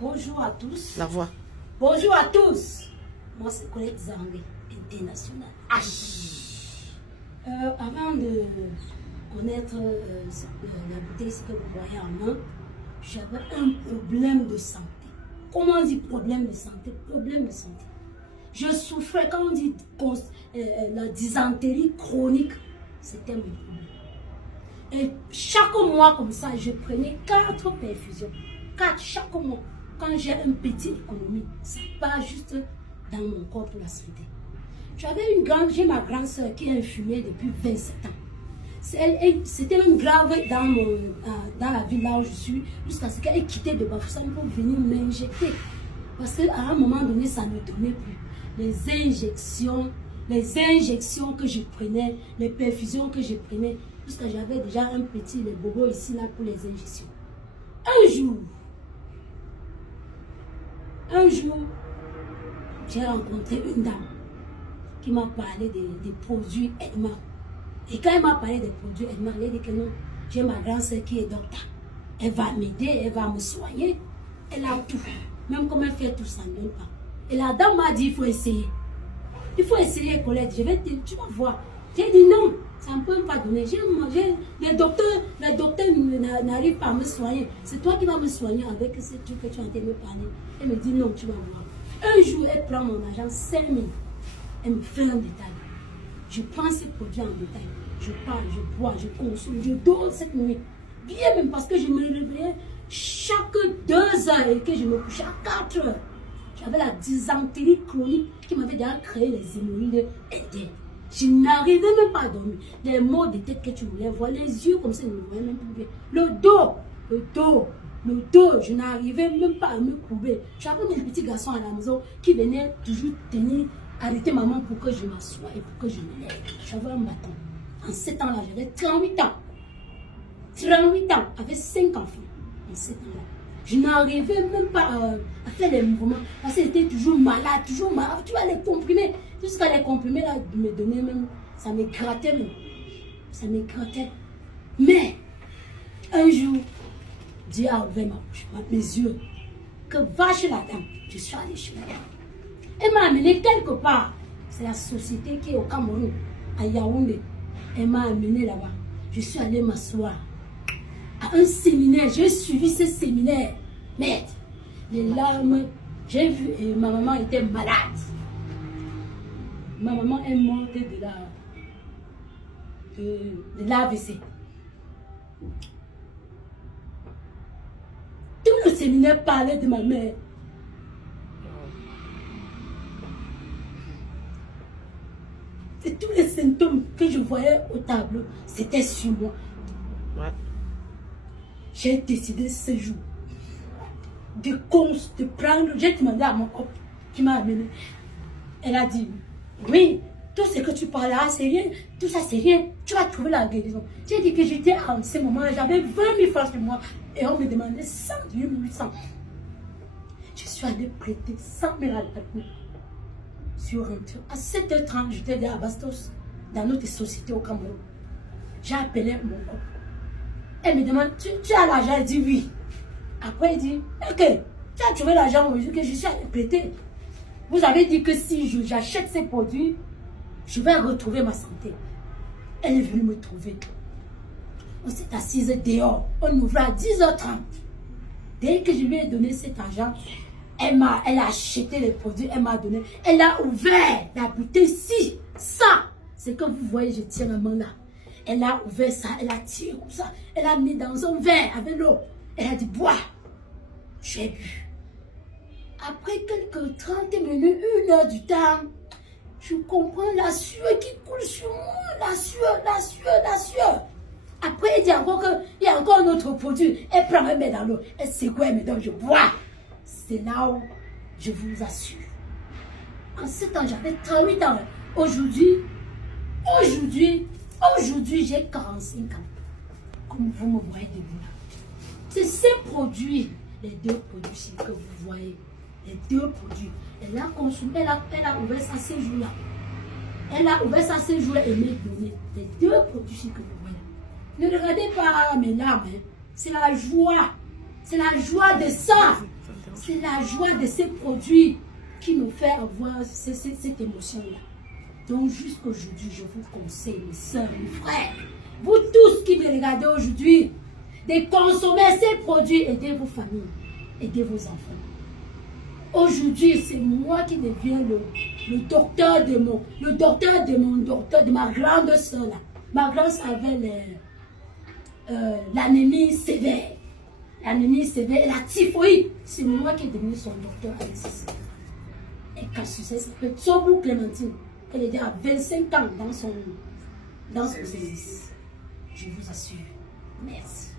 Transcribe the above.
Bonjour à tous. La voix. Bonjour à tous. Moi, c'est Colette Zangé, internationale. Avant de connaître la bouteille que vous voyez en main, j'avais un problème de santé. Comment on dit problème de santé? Problème de santé. Je souffrais, quand on dit la dysenterie chronique, c'était mon problème. Et chaque mois comme ça, je prenais 4 perfusions. 4 chaque mois. Quand j'ai un petit économie, ça part juste dans mon corps pour la santé. J'ai ma grande soeur qui est infirmière depuis 27 ans. C'était même grave dans la ville là où je suis, jusqu'à ce qu'elle quittait de Bafoussam pour venir m'injecter. Parce qu'à un moment donné, ça ne donnait plus. Les injections que je prenais, les perfusions que je prenais, jusqu'à j'avais déjà un petit, les bobos ici là pour les injections. Un jour, j'ai rencontré une dame qui m'a parlé des produits Edma. Et quand elle m'a parlé des produits Edma, elle a dit que non, j'ai ma grande soeur qui est docteur. Elle va m'aider, elle va me soigner. Elle a tout. Même comme elle fait tout, ça ne donne pas. Et la dame m'a dit, il faut essayer. Il faut essayer, Colette. Tu vas voir. J'ai dit non, ça ne peut pas donner. Les docteurs n'arrivent pas à me soigner. C'est toi qui vas me soigner avec ce truc que tu as en train de me parler. Elle me dit non, tu vas voir. Un jour, elle prend mon argent, 5 000. Elle me fait un détail. Je prends ces produits en détail. Je parle, je bois, je consomme, je dors cette nuit. Bien même parce que je me réveillais chaque 2 heures et que je me couchais à 4 heures. J'avais la dysenterie chronique qui m'avait déjà créé les hémorroïdes internes. Je n'arrivais même pas à dormir. Les maux de tête que tu voulais voir, les yeux comme ça, je ne voyais même plus bien. Le dos, je n'arrivais même pas à me courber. J'avais mon petit garçon à la maison qui venait toujours arrêter maman pour que je m'assoie et pour que je me lève. J'avais un bâton. En 7 ans-là, j'avais 38 ans. 38 ans, avec 5 enfants. En 7 ans-là. Je n'arrivais même pas à faire les mouvements. Parce que j'étais toujours malade, toujours malade. Tu vois, les comprimés. Jusqu'à les comprimés, là, me donnaient même. Ça me grattait même. Ça me grattait. Mais, un jour, Dieu a ouvert mes yeux. Que va chez la dame. Je suis allée chez la dame. Elle m'a amené quelque part. C'est la société qui est au Cameroun, à Yaoundé. Elle m'a amené là-bas. Je suis allée m'asseoir à un séminaire. J'ai suivi ce séminaire. Merde. Les larmes, j'ai vu, et ma maman était malade. Ma maman est morte de l'AVC. Tout le séminaire parlait de ma mère. Et tous les symptômes que je voyais au tableau, c'était sur moi. Ouais. J'ai décidé ce jour de prendre. J'ai demandé à mon copain qui m'a amené. Elle a dit, oui, tout ce que tu parles là, c'est rien. Tout ça, c'est rien. Tu vas trouver la guérison. J'ai dit que j'étais en ce moment, j'avais 20 000 francs sur moi. Et on me demandait 108 800. Je suis allée prêter 100 000 à la sur un tour. À 7h30, j'étais à Bastos, dans notre société au Cameroun. J'ai appelé mon copain. Elle me demande, tu as l'argent? Elle dit oui. Après, elle dit, ok, tu as trouvé l'argent aujourd'hui que je suis allé prêter. Vous avez dit que si j'achète ces produits, je vais retrouver ma santé. Elle est venue me trouver. On s'est assise dehors. On ouvrait à 10h30. Dès que je lui ai donné cet argent, elle a acheté les produits, elle m'a donné. Elle a ouvert la bouteille ici. Ça, c'est que vous voyez, je tiens la main là. Elle a ouvert ça, elle a tiré comme ça. Elle a mis dans un verre avec l'eau. Elle a dit, bois. J'ai bu. Après quelques 30 minutes, 1 heure du temps, je comprends la sueur qui coule sur moi. La sueur. Après, elle dit encore qu'il y a encore un autre produit. Elle prend, elle met dans l'eau. Elle secoue, elle me donne, je bois. C'est là où je vous assure. En 7 ans, j'avais 38 ans. Aujourd'hui, j'ai 45 ans. Comme vous me voyez debout là. C'est ces produits, les 2 produits que vous voyez. Les 2 produits. Elle a consommé, elle a ouvert ça ces jours-là. Elle a ouvert ça ces jours-là et m'a donné les 2 produits que vous voyez. Ne regardez pas mes larmes. Hein. C'est la joie. C'est la joie de ça. C'est la joie de ces produits qui nous fait avoir cette émotion-là. Donc jusqu'aujourd'hui, je vous conseille, mes soeurs, mes frères, vous tous qui me regardez aujourd'hui, de consommer ces produits, aidez vos familles, aidez vos enfants. Aujourd'hui, c'est moi qui deviens le docteur de ma grande soeur là. Ma grande soeur avait l'anémie sévère. L'anémie sévère et la typhoïde. C'est moi qui est devenu son docteur avec ses soeurs. Et quand ça s'appelle Tsobou Clémentine. Elle était à 25 ans dans son service. Je vous assure. Merci.